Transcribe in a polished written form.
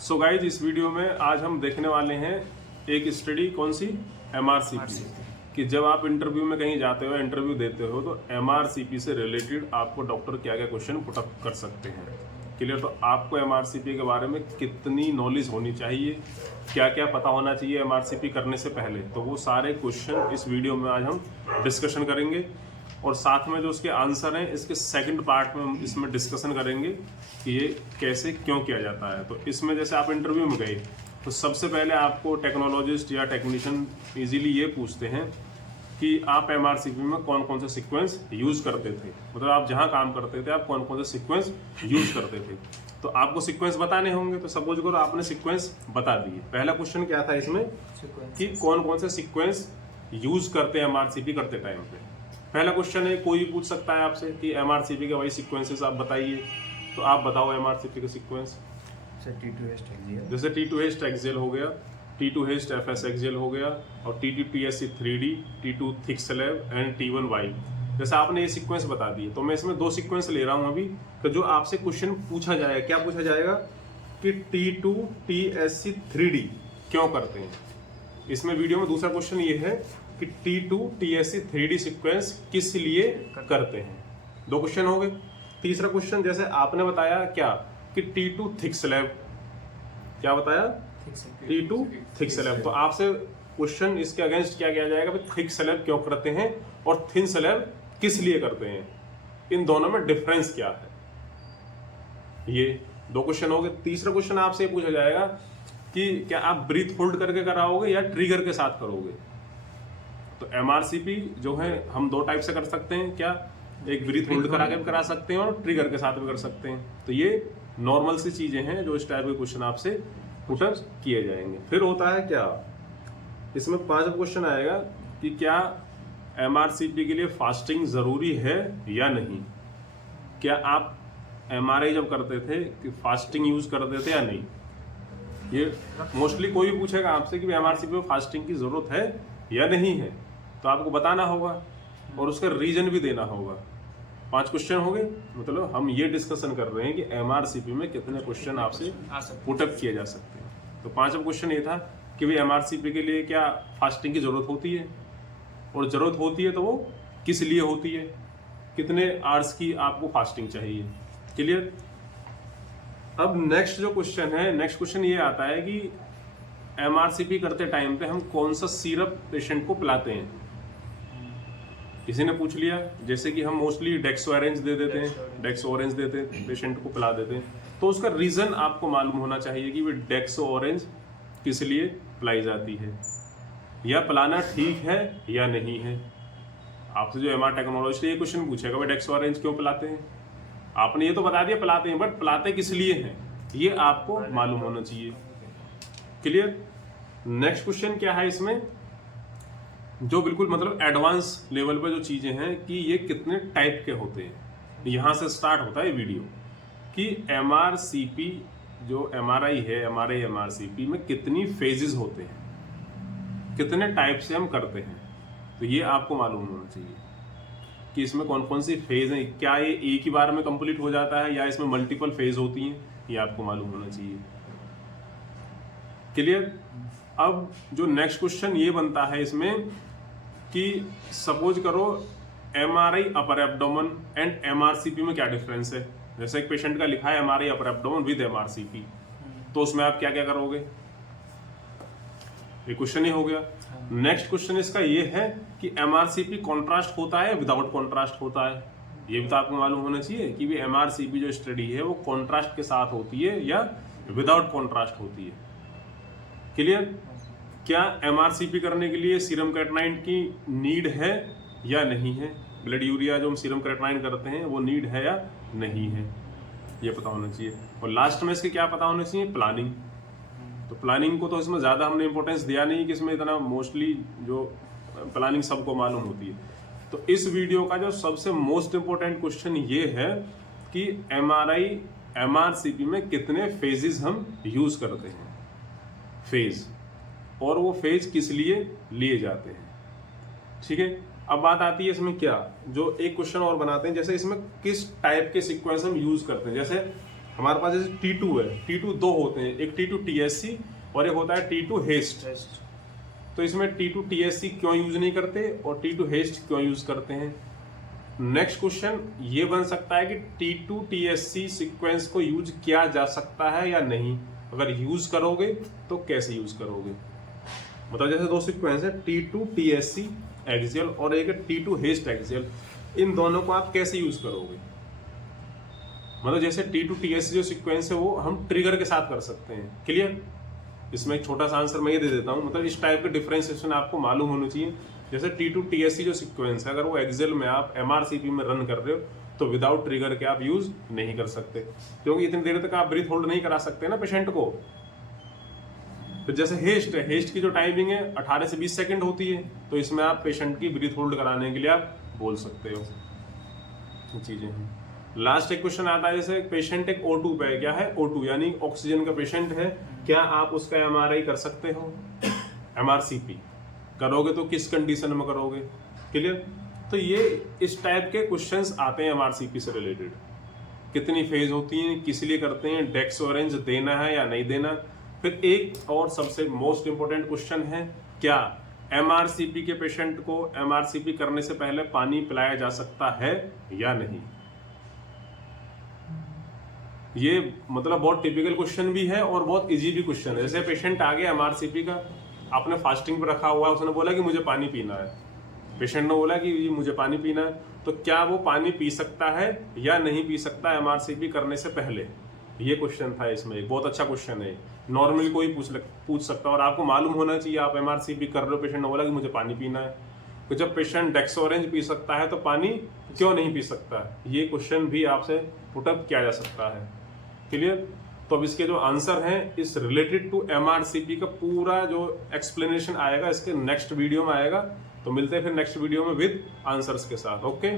So guys इस video में आज हम देखने वाले हैं एक स्टडी, कौन सी, एमआरसीपी, कि जब आप इंटरव्यू में कहीं जाते हो, इंटरव्यू देते हो, तो एमआरसीपी से रिलेटेड आपको डॉक्टर क्या क्या क्वेश्चन पुटअप कर सकते हैं। क्लियर? तो आपको एमआरसीपी के बारे में कितनी नॉलेज होनी चाहिए, क्या क्या पता होना चाहिए एमआरसीपी करने से पहले, तो वो सारे क्वेश्चन इस वीडियो में आज हम डिस्कशन करेंगे। और साथ में जो उसके आंसर हैं, इसके सेकंड पार्ट में हम इसमें डिस्कशन करेंगे कि ये कैसे क्यों किया जाता है। तो इसमें जैसे आप इंटरव्यू में गए तो सबसे पहले आपको टेक्नोलॉजिस्ट या टेक्नीशियन इजीली ये पूछते हैं कि आप एमआरसीपी में कौन कौन से सीक्वेंस यूज़ करते थे, मतलब आप जहाँ काम करते थे आप कौन कौन से सीक्वेंस यूज़ करते थे। तो आपको सीक्वेंस बताने होंगे, तो सपोज करो आपने सीक्वेंस बता दिए। पहला क्वेश्चन क्या था इसमें कि कौन कौन से सीक्वेंस यूज़ करते हैं एमआरसीपी करते टाइम पे। पहला क्वेश्चन है, कोई भी पूछ सकता है आपसे कि एमआरसीपी के वही सीक्वेंसेस आप बताइए, तो आप बताओ एमआरसीपी के सीक्वेंस। जैसे T2H एक्सेल हो गया, T2H FS एक्सेल हो गया, और T2TSC 3D, T2 thick slab and T1 vibe. जैसे आपने ये सीक्वेंस बता दिए, तो मैं इसमें दो सीक्वेंस ले रहा हूँ अभी, तो जो आपसे क्वेश्चन पूछा जाएगा, क्या पूछा जाएगा कि T2TSC 3D क्यों करते हैं। इसमें वीडियो में दूसरा क्वेश्चन ये है कि T2TSC 3D सीक्वेंस किस लिए करते हैं। दो क्वेश्चन हो गए। तीसरा क्वेश्चन जैसे आपने बताया क्या कि T2 थिक स्लैब, क्या बताया, T2 थिक स्लैब, तो आपसे क्वेश्चन इसके अगेंस्ट क्या किया जाएगा, थिक स्लैब क्यों करते हैं और थिन स्लैब किस लिए करते हैं, इन दोनों में डिफरेंस क्या है। ये दो क्वेश्चन हो गए। तीसरा क्वेश्चन आपसे पूछा जाएगा कि क्या आप ब्रीथ होल्ड करके कराओगे या ट्रिगर के साथ करोगे। तो एमआरसीपी जो है हम दो टाइप से कर सकते हैं, क्या, एक ब्रीथ होल्ड करा के भी करा सकते हैं और ट्रिगर के साथ भी कर सकते हैं। तो ये नॉर्मल सी चीजें हैं जो इस टाइप के क्वेश्चन आपसे पुटअप किए जाएंगे। फिर होता है क्या, इसमें 5 क्वेश्चन आएगा कि क्या एमआरसीपी के लिए फास्टिंग जरूरी है या नहीं। क्या आप एमआरआई जब करते थे कि फास्टिंग यूज करते थे या नहीं। ये मोस्टली कोई भी पूछेगा आपसे कि एमआरसीपी में फास्टिंग की जरूरत है या नहीं है, तो आपको बताना होगा और उसका रीजन भी देना होगा। 5 क्वेश्चन हो गए, मतलब हम ये डिस्कशन कर रहे हैं कि एमआरसीपी में कितने क्वेश्चन आपसे पुटअप किए जा सकते हैं। तो 5वां क्वेश्चन ये था कि भाई एमआरसीपी के लिए क्या फास्टिंग की जरूरत होती है, और जरूरत होती है तो वो किस लिए होती है, कितने आवर्स की आपको फास्टिंग चाहिए। क्लियर? अब नेक्स्ट जो क्वेश्चन है, नेक्स्ट क्वेश्चन ये आता है कि एमआरसीपी करते टाइम पे हम कौन सा सिरप पेशेंट को पिलाते हैं। किसी ने पूछ लिया, जैसे कि हम मोस्टली डेक्सो ऑरेंज दे देते हैं, डेक्सो ऑरेंज देते हैं, पेशेंट को पिला देते हैं, तो उसका रीजन आपको मालूम होना चाहिए कि वे डेक्सो ऑरेंज किस लिए पिलाई जाती है, या पिलाना ठीक है या नहीं है। आपसे जो एमआर टेक्नोलॉजिस्ट ये क्वेश्चन पूछेगा, वे डेक्सो ऑरेंज क्यों पिलाते हैं। आपने ये तो बता दिया पिलाते हैं, बट पिलाते किस लिए हैं ये आपको मालूम होना चाहिए। क्लियर? नेक्स्ट क्वेश्चन क्या है इसमें, जो बिल्कुल मतलब एडवांस लेवल पे जो चीजें हैं कि ये कितने टाइप के होते हैं। यहां से स्टार्ट होता है वीडियो कि एमआरसीपी जो एमआरआई है, एमआरआई एमआरसीपी में कितनी फेजेस होते हैं, कितने टाइप से हम करते हैं। तो ये आपको मालूम होना चाहिए कि इसमें कौन कौन सी फेज हैं। क्या ये एक ही बार में कंप्लीट हो जाता है या इसमें मल्टीपल फेज होती हैं, ये आपको मालूम होना चाहिए। क्लियर? अब जो नेक्स्ट क्वेश्चन ये बनता है इसमें कि सपोज करो MRI upper abdomen and MRCP में क्या डिफरेंस है। जैसे एक पेशेंट का लिखा है MRI upper abdomen with MRCP, तो उसमें आप क्या क्या करोगे, ये क्वेश्चन ही हो गया। नेक्स्ट क्वेश्चन इसका ये है कि एमआरसीपी कॉन्ट्रास्ट होता है विदाउट कॉन्ट्रास्ट होता है। ये भी तो आपको मालूम होना चाहिए कि एमआरसीपी जो स्टडी है वो कॉन्ट्रास्ट के साथ होती है या विदाउट कॉन्ट्रास्ट होती है। क्लियर? क्या एमआरसीपी करने के लिए सीरम क्रेटिनाइन की नीड है या नहीं है, ब्लड यूरिया जो हम सीरम क्रेटिनाइन करते हैं वो नीड है या नहीं है, ये पता होना चाहिए। और लास्ट में इसके क्या पता होना चाहिए, प्लानिंग। तो प्लानिंग को तो इसमें ज़्यादा हमने इंपॉर्टेंस दिया नहीं कि इसमें इतना, मोस्टली जो प्लानिंग सबको मालूम होती है। तो इस वीडियो का जो सबसे मोस्ट इंपॉर्टेंट क्वेश्चन ये है कि एमआरआई एमआरसीपी में कितने फेजेस हम यूज करते हैं, फेज, और वो फेज किस लिए लिए जाते हैं। ठीक है? अब बात आती है इसमें क्या, जो एक क्वेश्चन और बनाते हैं, जैसे इसमें किस टाइप के सीक्वेंस हम यूज करते हैं। जैसे हमारे पास जैसे T2 है, T2 दो होते हैं, एक T2 TSC और एक होता है T2 हेस्ट। तो इसमें T2 TSC क्यों यूज नहीं करते और T2 हेस्ट क्यों यूज करते हैं? नेक्स्ट क्वेश्चन ये बन सकता है कि T2 TSC सीक्वेंस को यूज किया जा सकता है या नहीं, अगर यूज करोगे तो कैसे यूज करोगे। मतलब जैसे दो सीक्वेंस है T2 TSC एक्सियल और एक है T2 हेस्ट एक्सियल, इन दोनों को आप कैसे यूज करोगे। मतलब जैसे T2 TSC जो सीक्वेंस है वो हम ट्रिगर के साथ कर सकते हैं। क्लियर? इसमें एक छोटा सा आंसर मैं ये दे देता हूँ, मतलब इस टाइप के डिफरेंशिएशन आपको मालूम होना चाहिए। जैसे T2 TSC जो सीक्वेंस है, अगर वो एक्सेल में आप MRCP में रन कर रहे हो तो विदाउट ट्रिगर के आप यूज नहीं कर सकते, क्योंकि इतनी देर तक आप ब्रीथ होल्ड नहीं करा सकते ना पेशेंट को। तो जैसे हेस्ट है, हेस्ट की जो टाइमिंग है 18 से 20 सेकंड होती है, तो इसमें आप पेशेंट की ब्रीथ होल्ड कराने के लिए आप बोल सकते हो चीजें। लास्ट एक क्वेश्चन आता है, जैसे पेशेंट एक O2 पे है, क्या है O2 यानी ऑक्सीजन का पेशेंट है, क्या आप उसका MRI कर सकते हो? MRCP करोगे तो किस कंडीशन में करोगे? क्लियर? तो ये इस टाइप के क्वेश्चंस आते हैं MRCP से रिलेटेड। कितनी फेज होती हैं, किस लिए करते हैं, डेक्सोरेंज देना है या नहीं देना। फिर एक और सबसे मोस्ट इंपोर्टेंट क्वेश्चन है, क्या MRCP के पेशेंट को MRCP करने से पहले पानी पिलाया जा सकता है या नहीं। ये मतलब बहुत टिपिकल क्वेश्चन भी है और बहुत इजी भी क्वेश्चन है। जैसे पेशेंट आ गया MRCP का, आपने फास्टिंग पर रखा हुआ है, उसने बोला कि मुझे पानी पीना है, पेशेंट ने बोला कि मुझे पानी पीना है, तो क्या वो पानी पी सकता है या नहीं पी सकता MRCP करने से पहले। ये क्वेश्चन था इसमें, एक बहुत अच्छा क्वेश्चन है, नॉर्मली कोई पूछ सकता है और आपको मालूम होना चाहिए। आप MRCP कर रहे हो, पेशेंट ने बोला कि मुझे पानी पीना है, तो जब पेशेंट डेक्सोरेंज पी सकता है तो पानी क्यों नहीं पी सकता, ये क्वेश्चन भी आपसे पुटअप किया जा सकता है। क्लियर? तो अब इसके जो आंसर हैं इस रिलेटेड टू MRCP का पूरा जो एक्सप्लेनेशन आएगा इसके नेक्स्ट वीडियो में आएगा। तो मिलते हैं फिर नेक्स्ट वीडियो में विद आंसर्स के साथ। ओके।